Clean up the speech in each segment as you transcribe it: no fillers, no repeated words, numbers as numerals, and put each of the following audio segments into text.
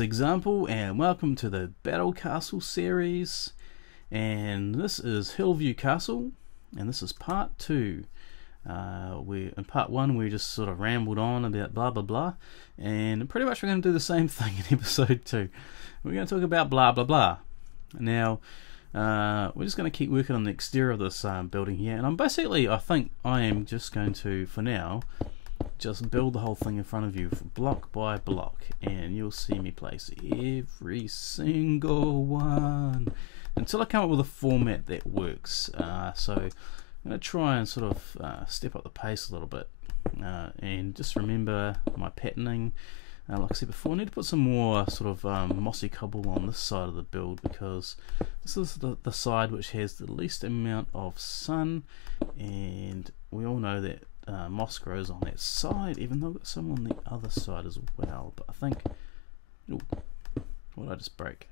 is Example, and welcome to the Battle Castle series. And this is Hillview Castle, and this is part 2. In part 1 we just sort of rambled on about blah blah blah, and pretty much we're going to do the same thing in episode 2. We're going to talk about blah blah blah. Now, we're just going to keep working on the exterior of this building here, and I think I am just going to, for now, just build the whole thing in front of you block by block, and you'll see me place every single one until I come up with a format that works. So I'm going to try and sort of step up the pace a little bit, and just remember my patterning. Like I said before, I need to put some more sort of mossy cobble on this side of the build, because this is the side which has the least amount of sun, and we all know that moss grows on that side, even though I've got some on the other side as well. But I think, ooh, what did I just break?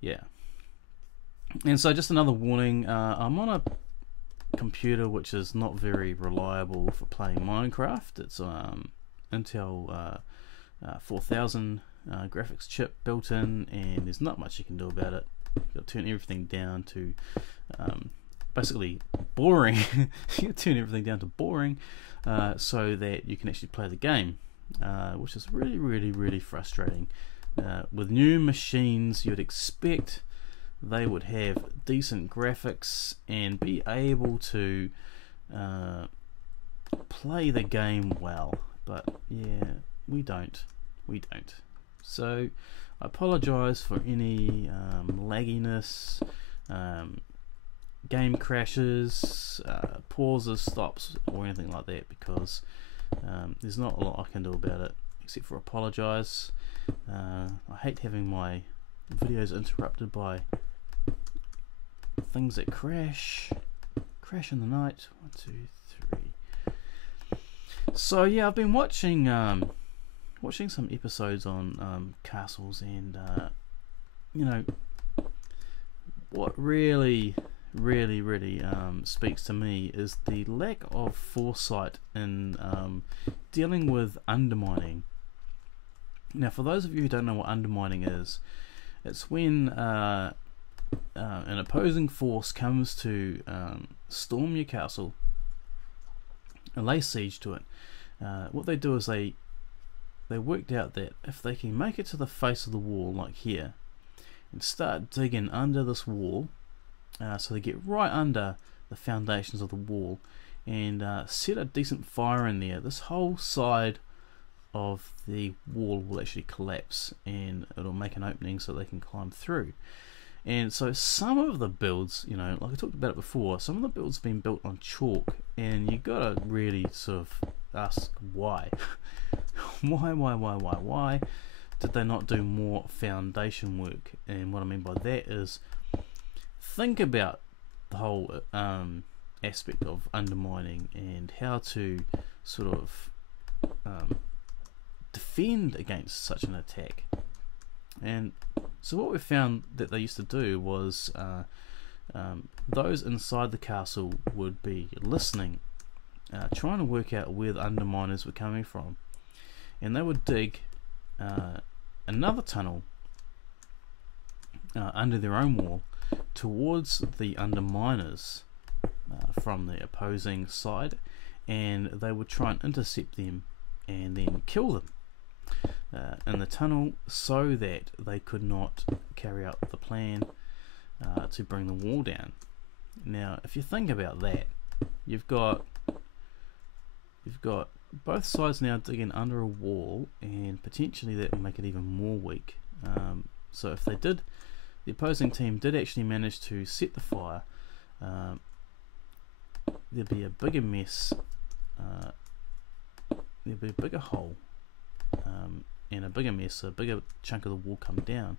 Yeah. And so just another warning, I'm on a computer which is not very reliable for playing Minecraft. It's Intel 4000 graphics chip built in, and there's not much you can do about it. You've got to turn everything down to basically boring. You turn everything down to boring, so that you can actually play the game, which is really frustrating. With new machines, you'd expect they would have decent graphics and be able to play the game well, but yeah, we don't. So I apologize for any lagginess, game crashes, pauses, stops, or anything like that, because there's not a lot I can do about it except for apologize. I hate having my videos interrupted by things that crash in the night. 1, 2, 3. So yeah, I've been watching some episodes on castles, and you know what really speaks to me is the lack of foresight in dealing with undermining. Now, for those of you who don't know what undermining is, it's when an opposing force comes to storm your castle and lay siege to it. What they do is they worked out that if they can make it to the face of the wall, like here, and start digging under this wall, so they get right under the foundations of the wall, and set a decent fire in there, this whole side of the wall will actually collapse, and it'll make an opening so they can climb through. And so some of the builds, you know, like I talked about it before, some of the builds have been built on chalk, and you gotta really sort of ask why. why did they not do more foundation work? And what I mean by that is, think about the whole aspect of undermining and how to sort of defend against such an attack. And so what we found that they used to do was those inside the castle would be listening, trying to work out where the underminers were coming from, and they would dig another tunnel under their own wall towards the underminers from the opposing side, and they would try and intercept them and then kill them in the tunnel, so that they could not carry out the plan to bring the wall down. Now, if you think about that, you've got both sides now digging under a wall, and potentially that will make it even more weak. So if the opposing team did actually manage to set the fire, there'd be a bigger mess, there'd be a bigger hole, and a bigger mess, a bigger chunk of the wall come down.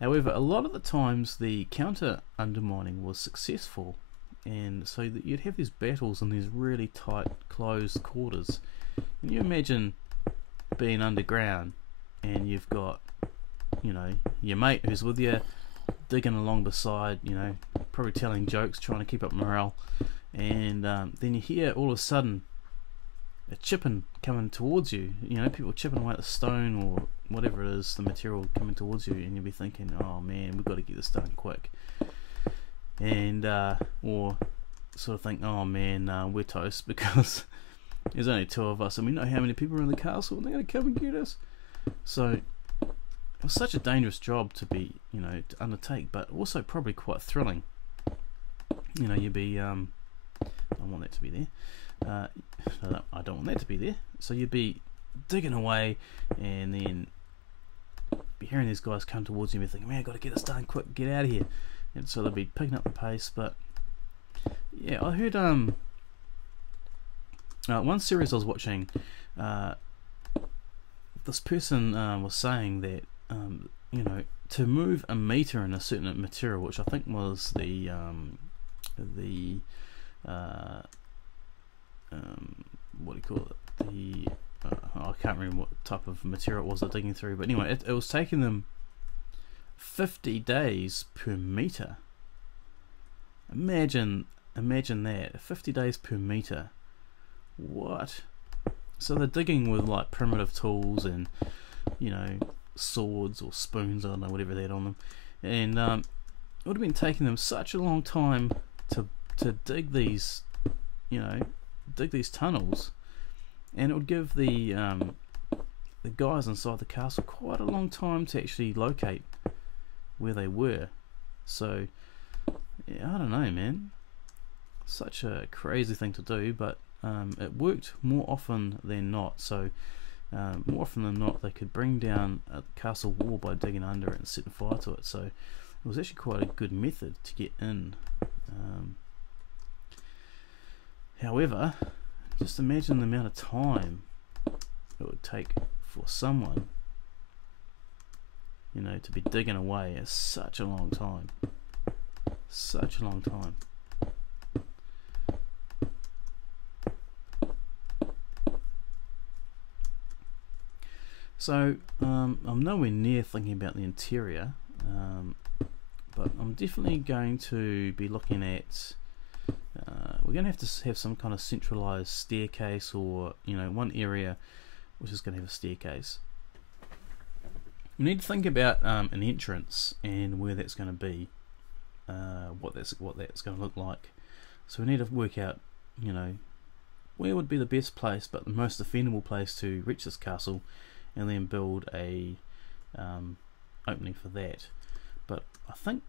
However, a lot of the times the counter undermining was successful, and so that you'd have these battles in these really tight closed quarters. Can you imagine being underground and you've got, you know, your mate who's with you digging along beside, you know, probably telling jokes, trying to keep up morale, and then you hear all of a sudden chipping coming towards you. You know, people chipping away at the stone or whatever it is, the material coming towards you, and you'll be thinking, oh man, we've got to get this done quick. And or sort of think, oh man, we're toast because there's only 2 of us and we know how many people are in the castle and they're going to come and get us. So it was such a dangerous job to be, you know, to undertake, but also probably quite thrilling. You know, you'd be, I don't want that to be there. I don't want that to be there. So you'd be digging away and then be hearing these guys come towards you and be thinking, man, I've got to get this done quick, get out of here. And so they'll be picking up the pace. But yeah, I heard one series I was watching, this person was saying that you know, to move a meter in a certain material, which I think was the what do you call it? I can't remember what type of material it was they're digging through, but anyway, it was taking them 50 days per meter. Imagine that, 50 days per meter. What? So they're digging with like primitive tools and, you know, swords or spoons, I don't know, whatever they had on them, and it would have been taking them such a long time to dig these, you know, dig these tunnels, and it would give the guys inside the castle quite a long time to actually locate where they were. So yeah, I don't know, man, such a crazy thing to do, but it worked more often than not. So more often than not, they could bring down a castle wall by digging under it and setting fire to it. So it was actually quite a good method to get in. However, just imagine the amount of time it would take for someone, you know, to be digging away. It's such a long time. Such a long time. So I'm nowhere near thinking about the interior, but I'm definitely going to be looking at, we're going to have some kind of centralized staircase, or, you know, one area which is going to have a staircase. We need to think about an entrance and where that's going to be, what that's going to look like. So we need to work out, you know, where would be the best place but the most defendable place to reach this castle, and then build a opening for that. But I think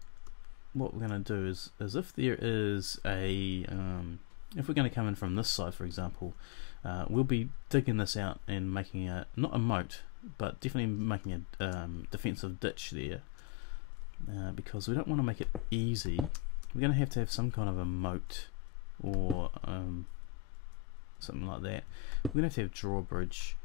what we're going to do is if there is a if we're going to come in from this side, for example, we'll be digging this out and making not a moat, but definitely making a defensive ditch there, because we don't want to make it easy. We're going to have some kind of a moat or something like that. We're going to have drawbridge.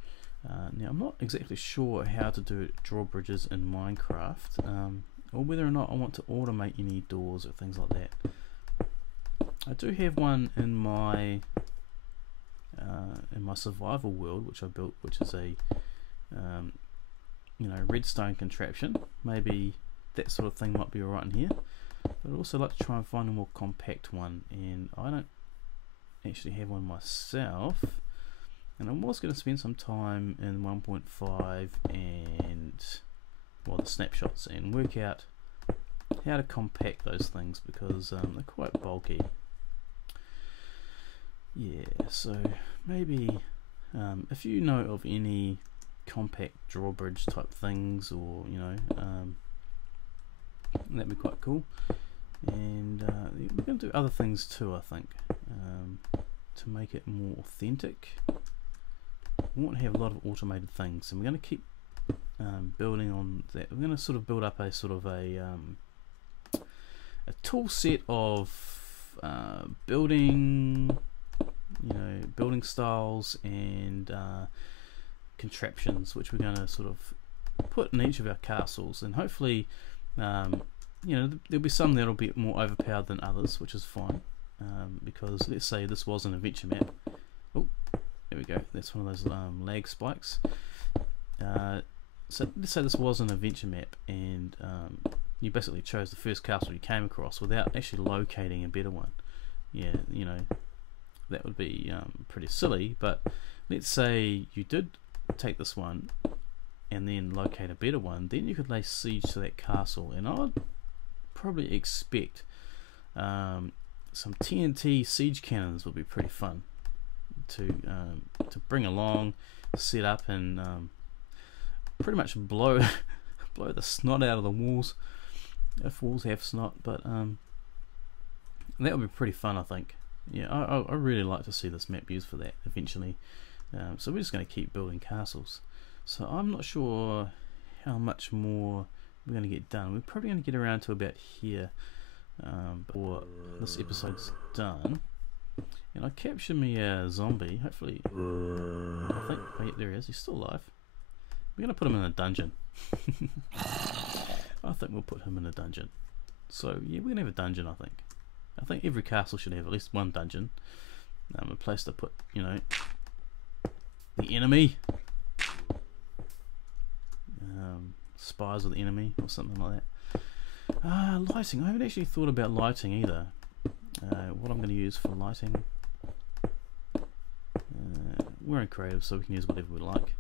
Now I'm not exactly sure how to do drawbridges in Minecraft, or whether or not I want to automate any doors or things like that. I do have one in my survival world, which I built, which is a you know, redstone contraption. Maybe that sort of thing might be alright in here, but I'd also like to try and find a more compact one, and I don't actually have one myself. And I was going to spend some time in 1.5 and, well, the snapshots, and work out how to compact those things, because they're quite bulky. Yeah, so maybe if you know of any compact drawbridge type things, or, you know, that'd be quite cool. And we're going to do other things too, I think, to make it more authentic. We want to have a lot of automated things, and we're going to keep building on that. We're going to sort of build up a sort of a tool set of building, you know, building styles and contraptions, which we're going to sort of put in each of our castles, and hopefully, you know, there'll be some that'll be more overpowered than others, which is fine, because let's say this was an adventure map. Oh, there we go, that's one of those lag spikes. So let's say this was an adventure map, and you basically chose the first castle you came across without actually locating a better one. Yeah, you know, that would be pretty silly, but let's say you did take this one and then locate a better one, then you could lay siege to that castle, and I would probably expect some TNT siege cannons would be pretty fun to bring along, set up, and pretty much blow blow the snot out of the walls, if walls have snot. But that would be pretty fun, I think. Yeah, I really like to see this map used for that eventually. So we're just going to keep building castles. So I'm not sure how much more we're going to get done. We're probably going to get around to about here before this episode's done. And I captured me a zombie. Hopefully, I think. Oh, yeah, there he is. He's still alive. We're going to put him in a dungeon. I think we'll put him in a dungeon. So yeah, we're going to have a dungeon. I think every castle should have at least one dungeon. A place to put, you know, the enemy. Spies of the enemy or something like that. Lighting. I haven't actually thought about lighting either. What I'm going to use for lighting. We're in creative, so we can use whatever we like.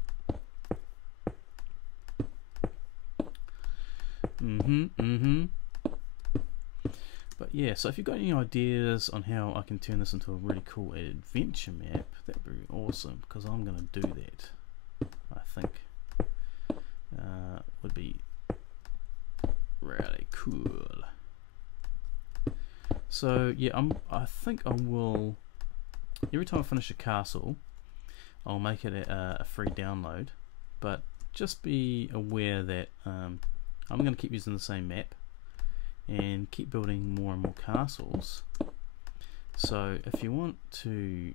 But yeah, so if you've got any ideas on how I can turn this into a really cool adventure map, that'd be awesome, because I'm going to do that. I think would be really cool. So yeah, I think I will, every time I finish a castle, I'll make it a free download, but just be aware that I'm going to keep using the same map and keep building more and more castles. So if you want to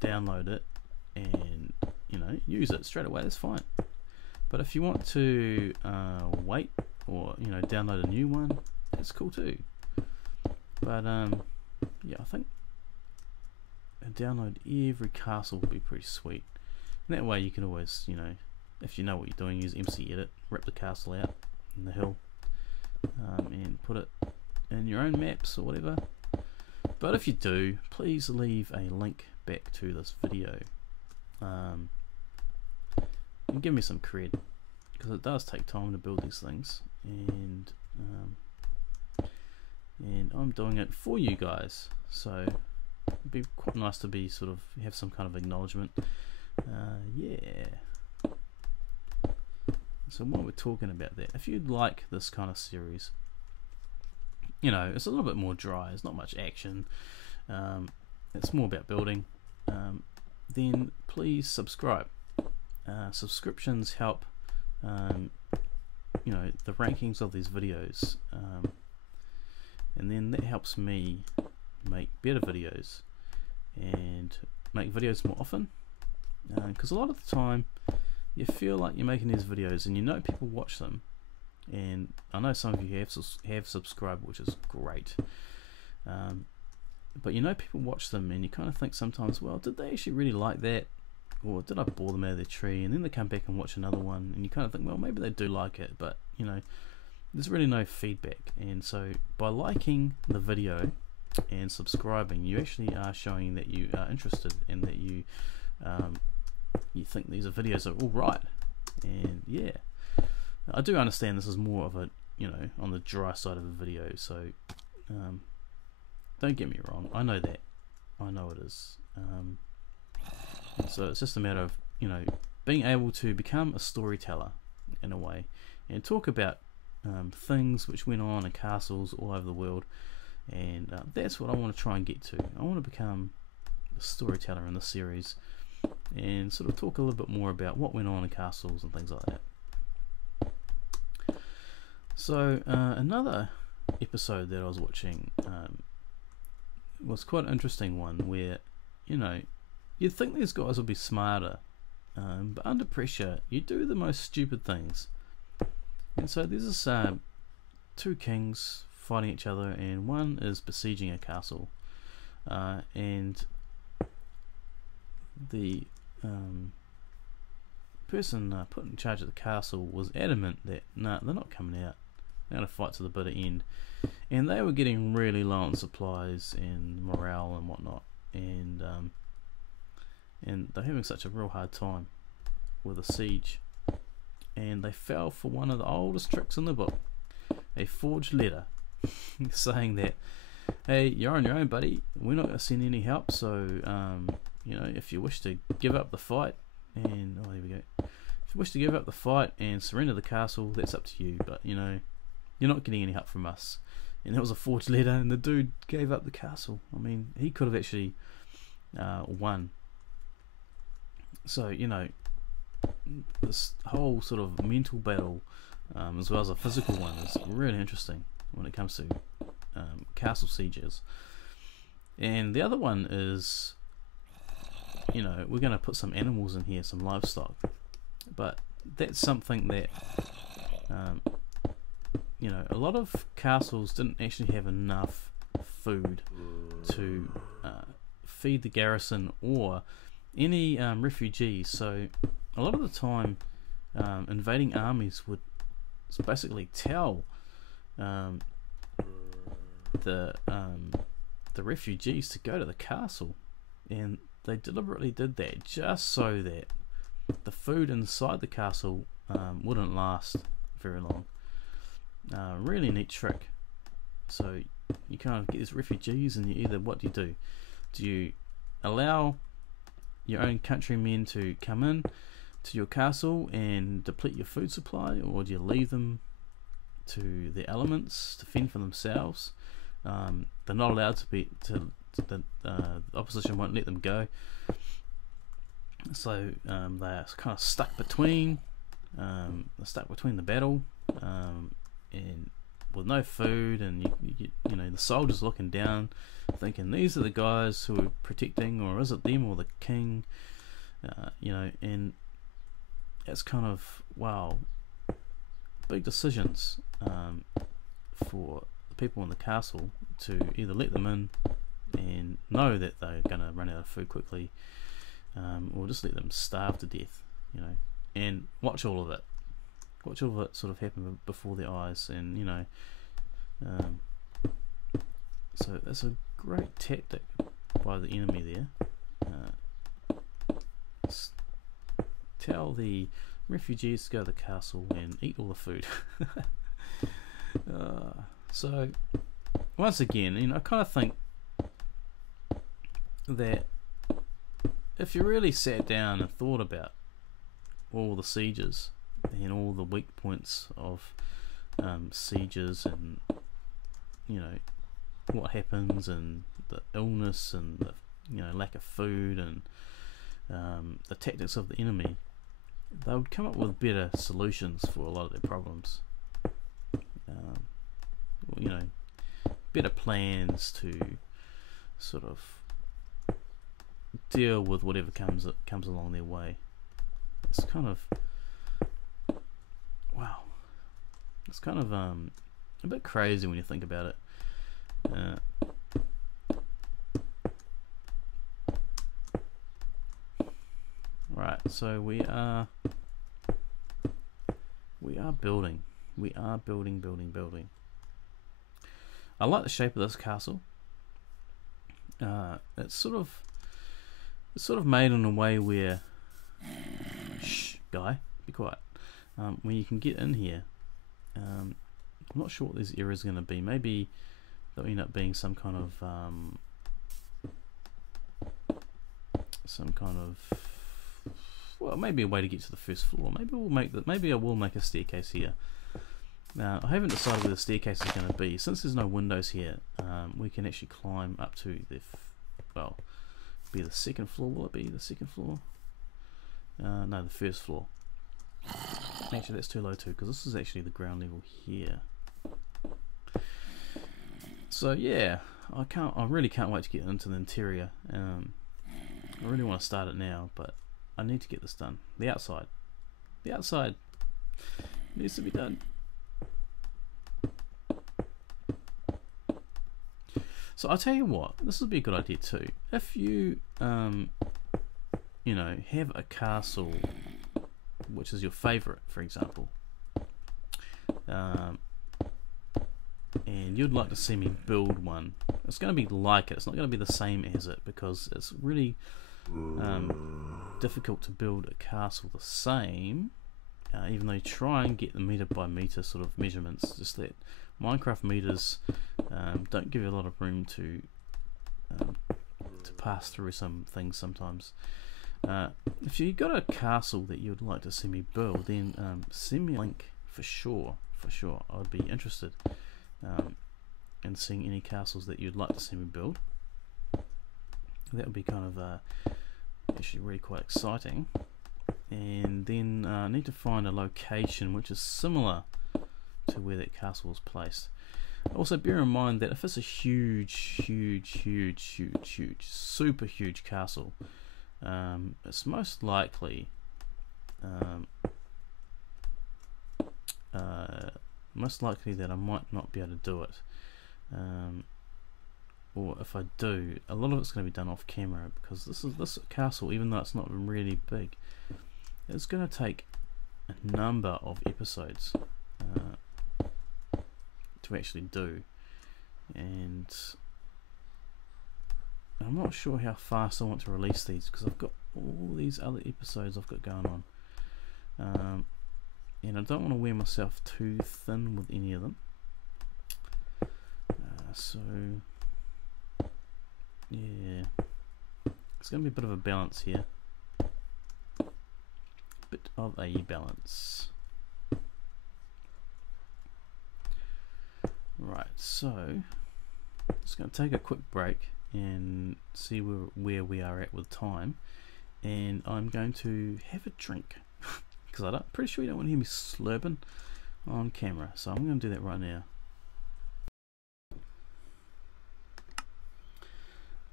download it and, you know, use it straight away, that's fine. But if you want to wait, or, you know, download a new one, that's cool too. But yeah, I think download every castle would be pretty sweet. And that way you can always, you know, if you know what you're doing, use MC Edit, rip the castle out in the hill, and put it in your own maps or whatever. But if you do, please leave a link back to this video, and give me some cred, because it does take time to build these things, and I'm doing it for you guys, so it'd be quite nice to be sort of have some kind of acknowledgement. Yeah. So while we're talking about that, if you'd like this kind of series, you know, it's a little bit more dry, there's not much action, it's more about building, then please subscribe. Subscriptions help, you know, the rankings of these videos, and then that helps me make better videos and make videos more often, because a lot of the time you feel like you're making these videos and you know people watch them, and I know some of you have subscribed, which is great, but you know people watch them and you kind of think sometimes, well, did they actually really like that, or did I bore them out of their tree? And then they come back and watch another one and you kind of think, well, maybe they do like it, but you know, there's really no feedback. And so by liking the video and subscribing, you actually are showing that you are interested and that you think these are videos are all right. And yeah, I do understand this is more of a, you know, on the dry side of the video, so don't get me wrong, I know that, I know it is, so it's just a matter of, you know, being able to become a storyteller in a way and talk about things which went on in castles all over the world, and that's what I want to try and get to. I want to become a storyteller in this series and sort of talk a little bit more about what went on in castles and things like that. So another episode that I was watching was quite an interesting one, where, you know, you'd think these guys would be smarter, but under pressure you do the most stupid things. And so there's this two kings fighting each other, and one is besieging a castle, and the person put in charge of the castle was adamant that nah, they're not coming out, they're going to fight to the bitter end. And they were getting really low on supplies and morale and whatnot, and and they're having such a real hard time with a siege, and they fell for one of the oldest tricks in the book, a forged letter saying that, hey, you're on your own, buddy, we're not going to send any help, so if you wish to give up the fight, and there we go, if you wish to give up the fight and surrender the castle, that's up to you, but you're not getting any help from us. And that was a forged letter, and the dude gave up the castle. I mean, he could have actually won. So this whole sort of mental battle, as well as a physical one, is really interesting when it comes to castle sieges. And the other one is, we're going to put some animals in here, some livestock, but that's something that a lot of castles didn't actually have enough food to feed the garrison or any refugees. So a lot of the time, invading armies would basically tell the refugees to go to the castle, and they deliberately did that just so that the food inside the castle wouldn't last very long. Really neat trick. So you kind of get these refugees, and what do? Do you allow your own countrymen to come in to your castle and deplete your food supply, or do you leave them to the elements to fend for themselves? They're not allowed to be. The opposition won't let them go. So they're kind of stuck between. They're stuck between the battle. And with no food, and the soldiers looking down, thinking these are the guys who are protecting, or is it them or the king? And it's kind of, wow, big decisions for the people in the castle to either let them in and know that they're going to run out of food quickly, or just let them starve to death, and watch all of it sort of happen before their eyes. And so it's a great tactic by the enemy there. Tell the refugees to go to the castle and eat all the food. So once again, I kind of think that if you really sat down and thought about all the sieges and all the weak points of sieges, and what happens, and the illness, and the lack of food, and the tactics of the enemy, they would come up with better solutions for a lot of their problems. Better plans to sort of deal with whatever comes along their way. It's kind of, wow, it's kind of a bit crazy when you think about it. Right, so we are building. We are building. I like the shape of this castle. It's sort of made in a way where, shh, guy, be quiet. Where you can get in here. I'm not sure what this area is going to be. Maybe they'll end up being some kind of well, maybe a way to get to the first floor. Maybe I will make a staircase here. Now, I haven't decided where the staircase is going to be. Since there's no windows here, we can actually climb up to the be the second floor. Will it be the second floor? No, the first floor. Actually, that's too low too, because this is actually the ground level here. So yeah, I really can't wait to get into the interior. I really want to start it now, but I need to get this done. The outside needs to be done. So I'll tell you what, this would be a good idea too. If you have a castle which is your favorite, for example, and you'd like to see me build one, it's going to be like it. It's not going to be the same as it, because it's really difficult to build a castle the same, even though you try and get the meter by meter sort of measurements. Just that Minecraft meters don't give you a lot of room to pass through some things sometimes. If you got a castle that you would like to see me build, then send me a link for sure. I'd be interested in seeing any castles that you'd like to see me build. That would be kind of actually really quite exciting. And then I need to find a location which is similar to where that castle is placed. Also bear in mind that if it's a huge, super huge castle, it's most likely that I might not be able to do it, or if I do, a lot of it's going to be done off camera, because this castle, even though it's not really big, it's going to take a number of episodes to actually do, and I'm not sure how fast I want to release these, because I've got all these other episodes I've got going on, and I don't want to wear myself too thin with any of them. So yeah, it's going to be a bit of a balance here, bit of a balance. Right, so just going to take a quick break and see where we are at with time, and I'm going to have a drink because I'm pretty sure you don't want to hear me slurping on camera, so I'm going to do that right now.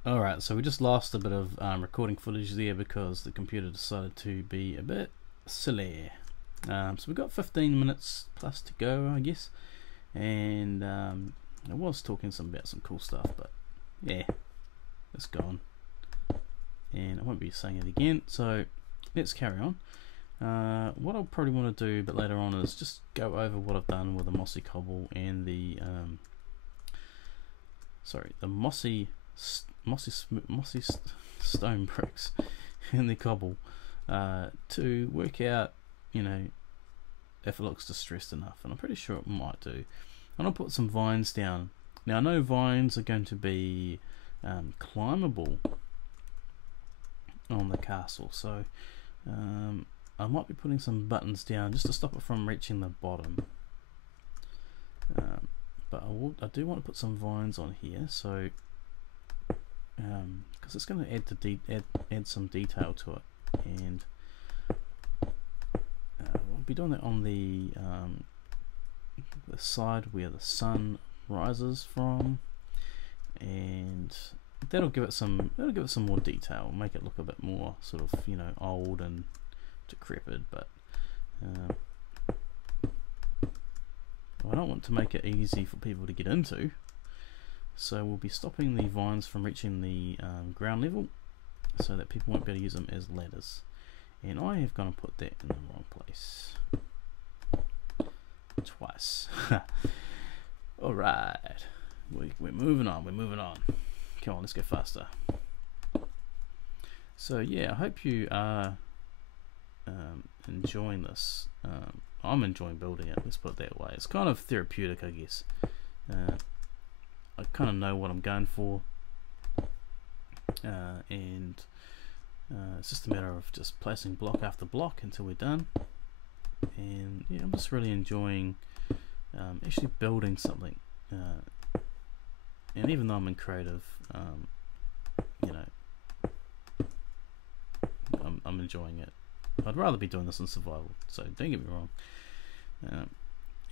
Alright, so we just lost a bit of recording footage there because the computer decided to be a bit silly. So we've got 15 minutes plus to go, I guess, and I was talking about some cool stuff, but yeah, it's gone, and I won't be saying it again, so let's carry on. What I'll probably want to do a bit later on is just go over what I've done with the mossy cobble and the mossy stone bricks and the cobble, to work out, if it looks distressed enough, and I'm pretty sure it might do. And I'll put some vines down. Now I know vines are going to be climbable on the castle, so I might be putting some buttons down just to stop it from reaching the bottom, but I do want to put some vines on here, so because it's going to add some detail to it, and we'll be doing that on the side where the sun rises from, and that'll give it some more detail, make it look a bit more sort of old and decrepit, but I don't want to make it easy for people to get into, so we'll be stopping the vines from reaching the ground level so that people won't be able to use them as ladders, and I have gone and put that in the wrong place twice. Alright, we're moving on, come on, let's go faster. So yeah, I hope you are enjoying this. I'm enjoying building it, let's put it that way. It's kind of therapeutic, I guess. I kind of know what I'm going for, and it's just a matter of just placing block after block until we're done. And yeah, I'm just really enjoying actually building something, and even though I'm in creative, I'm enjoying it. I'd rather be doing this in survival, so don't get me wrong.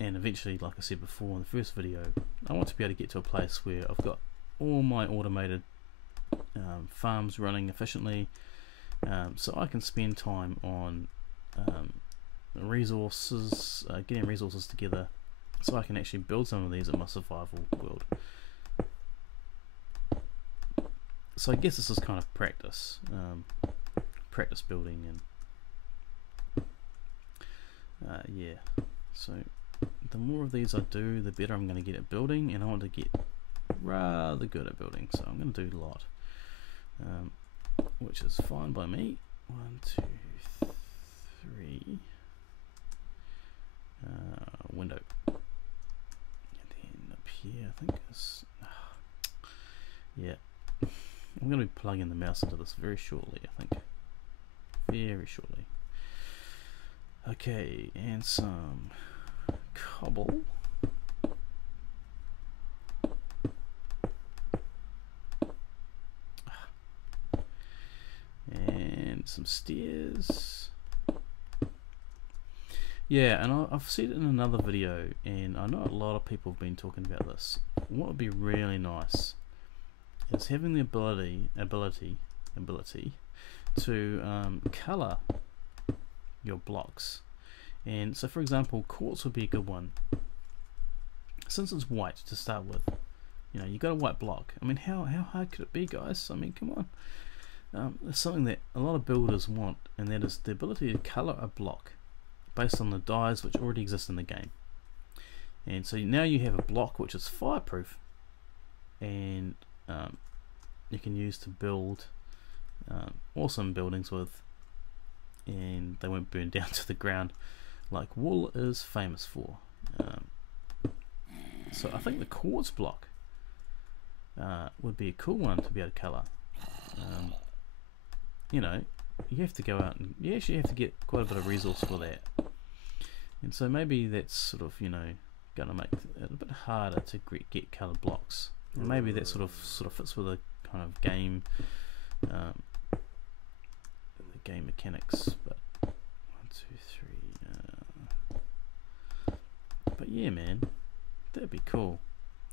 And eventually, like I said before in the first video, I want to be able to get to a place where I've got all my automated farms running efficiently, so I can spend time on resources, getting resources together, so I can actually build some of these in my survival world. So I guess this is kind of practice building, and yeah, so the more of these I do, the better I'm going to get at building, and I want to get rather good at building, so I'm going to do a lot. which is fine by me. 1, 2, 3. Window. And then up here, I think it's. Yeah. I'm going to be plugging the mouse into this very shortly, I think. Very shortly. Okay, and some cobble. And some stairs. Yeah, and I've seen it in another video, and I know a lot of people have been talking about this. What would be really nice is having the ability to color your blocks. And so, for example, quartz would be a good one. Since it's white to start with, you know, you got a white block. I mean, how hard could it be, guys? I mean, come on. It's something that a lot of builders want, and that is the ability to color a block based on the dyes which already exist in the game. And so now you have a block which is fireproof, and you can use to build awesome buildings with, and they won't burn down to the ground like wool is famous for. So I think the quartz block would be a cool one to be able to colour. You know, you have to go out and you actually have to get quite a bit of resource for that, and so maybe that's sort of, you know, going to make it a bit harder to get coloured blocks, and maybe that sort of fits with a kind of game the game mechanics. But 1, 2, 3 but yeah, man, that'd be cool.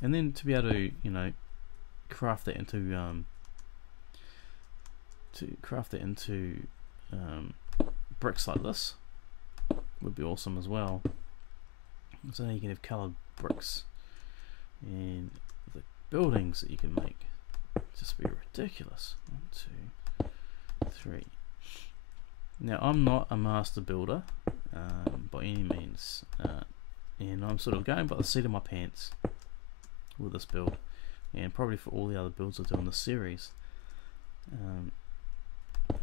And then to be able to, you know, craft that into bricks like this would be awesome as well. So you can have coloured bricks, and the buildings that you can make just be ridiculous. 1, 2, 3. Now, I'm not a master builder by any means, and I'm sort of going by the seat of my pants with this build, and probably for all the other builds I do in this series.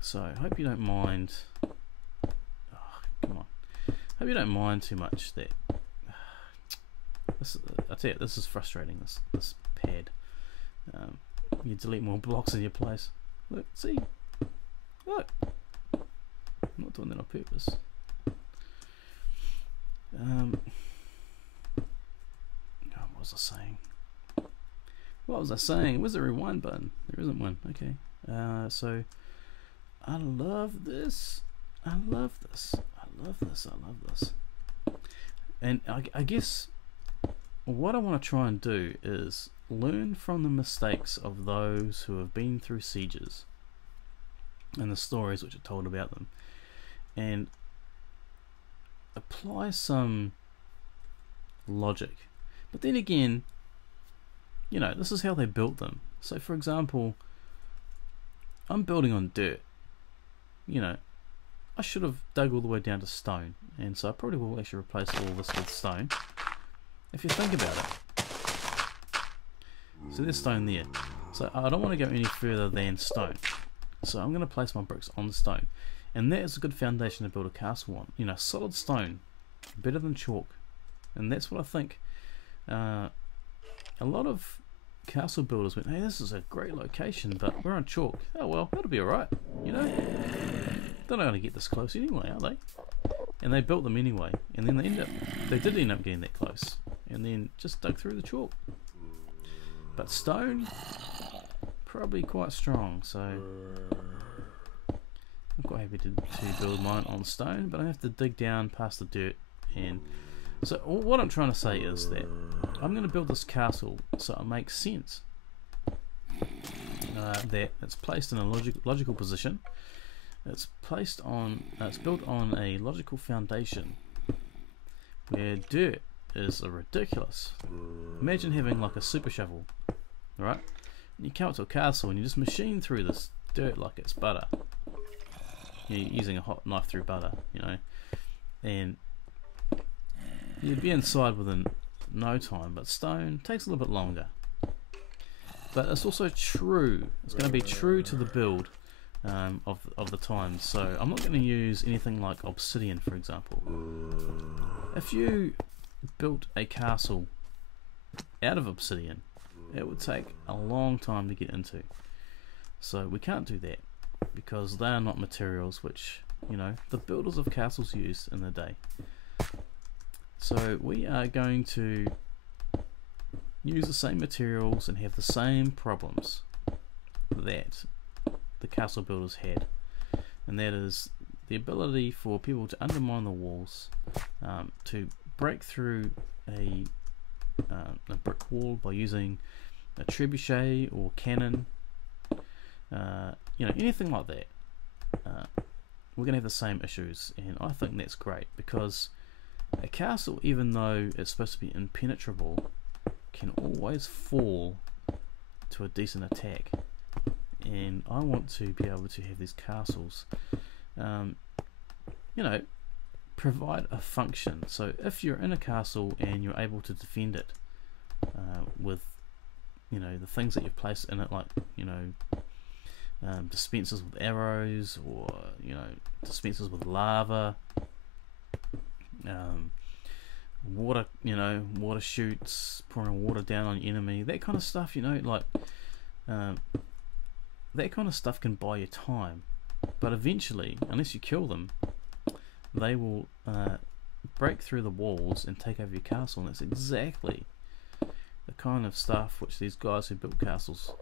So I hope you don't mind. Come on, hope you don't mind too much that. I tell you, this is frustrating. This pad. You delete more blocks in your place. Look, see, look. I'm not doing that on purpose. What was I saying? What was I saying? Where's the rewind button? There isn't one. Okay. So I love this. I love this. I love this. I love this. And I guess what I want to try and do is learn from the mistakes of those who have been through sieges and the stories which are told about them, and apply some logic. But then again, you know, this is how they built them. So for example, I'm building on dirt. You know, I should have dug all the way down to stone, and so I probably will actually replace all this with stone. If you think about it, so there's stone there. So I don't want to go any further than stone. So I'm going to place my bricks on the stone, and that is a good foundation to build a castle on. You know, solid stone, better than chalk, and that's what I think. A lot of castle builders went, hey, this is a great location, but we're on chalk. Oh well, that'll be alright, you know. They're not going to get this close anyway, are they? And they built them anyway, and then they did end up getting that close, and then just dug through the chalk. But stone, probably quite strong, so I'm quite happy to build mine on stone, but I have to dig down past the dirt. And so what I'm trying to say is that I'm going to build this castle so it makes sense, that it's placed in a logical position. It's placed on, it's built on a logical foundation where dirt is ridiculous. Imagine having like a super shovel, right? And you come up to a castle and you just machine through this dirt like it's butter. You're using a hot knife through butter, you know, and you'd be inside within no time. But stone takes a little bit longer. But it's also true. It's going to be true to the build of the time. So I'm not going to use anything like obsidian, for example. If you built a castle out of obsidian, it would take a long time to get into. So we can't do that because they are not materials which, you know, the builders of castles use in the day. So we are going to use the same materials and have the same problems that the castle builders had, and that is the ability for people to undermine the walls, to break through a brick wall by using a trebuchet or cannon, you know, anything like that. We're going to have the same issues, and I think that's great because a castle, even though it's supposed to be impenetrable, can always fall to a decent attack. And I want to be able to have these castles, you know, provide a function. So if you're in a castle and you're able to defend it with, you know, the things that you've placed in it, like, you know, dispensers with arrows, or, you know, dispensers with lava, water, you know, water chutes, pouring water down on your enemy, that kind of stuff, you know, like that kind of stuff can buy you time, but eventually, unless you kill them, they will break through the walls and take over your castle. And that's exactly the kind of stuff which these guys who built castles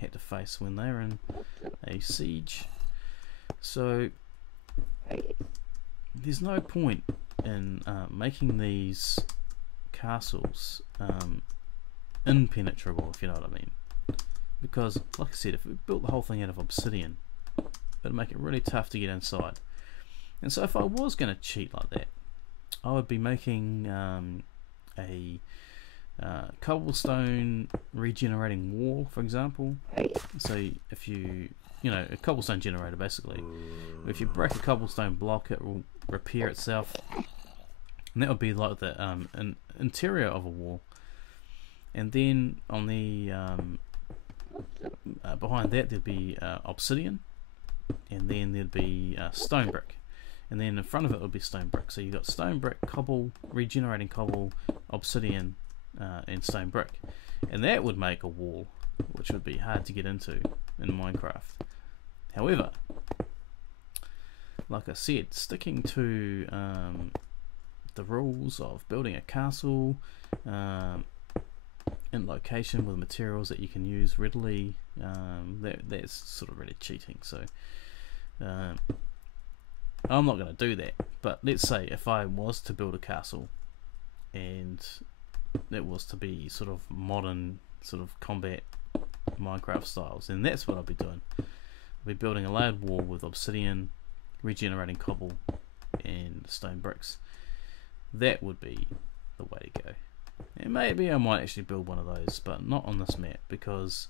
had to face when they were in a siege. So there's no point in making these castles impenetrable, if you know what I mean. Because, like I said, if we built the whole thing out of obsidian, it'd make it really tough to get inside. And so if I was going to cheat like that, I would be making a cobblestone regenerating wall, for example. So if you know, a cobblestone generator basically. If you break a cobblestone block, it will repair itself. And that would be like the an interior of a wall. And then on the behind that there'd be obsidian, and then there'd be stone brick, and then in front of it would be stone brick. So you've got stone brick, cobble, regenerating cobble, obsidian, and stone brick, and that would make a wall which would be hard to get into in Minecraft. However, like I said, sticking to the rules of building a castle in location with materials that you can use readily, that's sort of really cheating. So I'm not going to do that. But let's say if I was to build a castle and it was to be sort of modern, sort of combat Minecraft styles, then that's what I'll be doing. I'll be building a layered wall with obsidian, regenerating cobble, and stone bricks. That would be the way to go. And maybe I might actually build one of those, but not on this map, because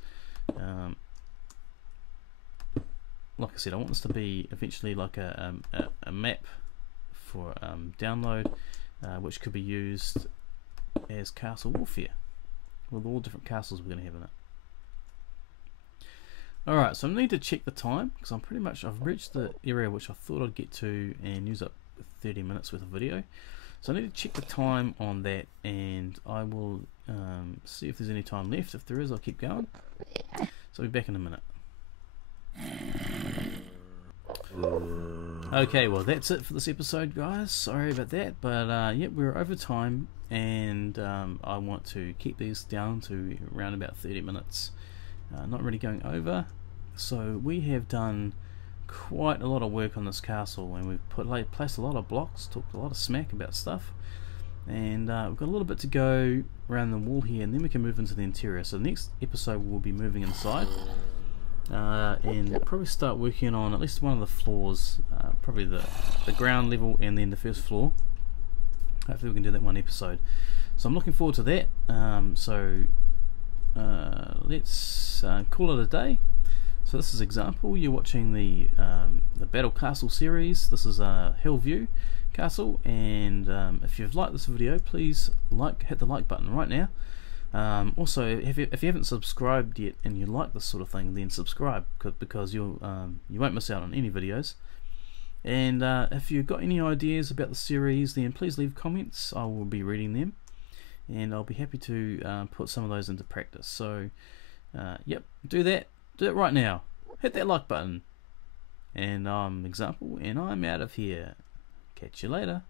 like I said, I want this to be eventually like a map for download, which could be used as Castle Warfare with all different castles we're going to have in it. Alright, so I need to check the time, because I've reached the area which I thought I'd get to and use up 30 minutes worth of video. So I need to check the time on that, and I will see if there's any time left. If there is, I'll keep going. So I'll be back in a minute. Okay, well that's it for this episode, guys. Sorry about that, but yeah, we're over time, and I want to keep these down to around about 30 minutes. Not really going over. So we have done quite a lot of work on this castle, and we've placed a lot of blocks, talked a lot of smack about stuff, and we've got a little bit to go around the wall here, and then we can move into the interior. So the next episode we'll be moving inside, and probably start working on at least one of the floors, probably the ground level and then the first floor. Hopefully we can do that one episode. So I'm looking forward to that. Let's call it a day. So this is example. You're watching the Battle Castle series. This is Hillview Castle, and if you've liked this video, please hit the like button right now. Also, if you haven't subscribed yet and you like this sort of thing, then subscribe, because you won't miss out on any videos. And if you've got any ideas about the series, then please leave comments. I will be reading them, and I'll be happy to put some of those into practice. So yep, do that right now. Hit that like button. And I'm Example, and I'm out of here. Catch you later.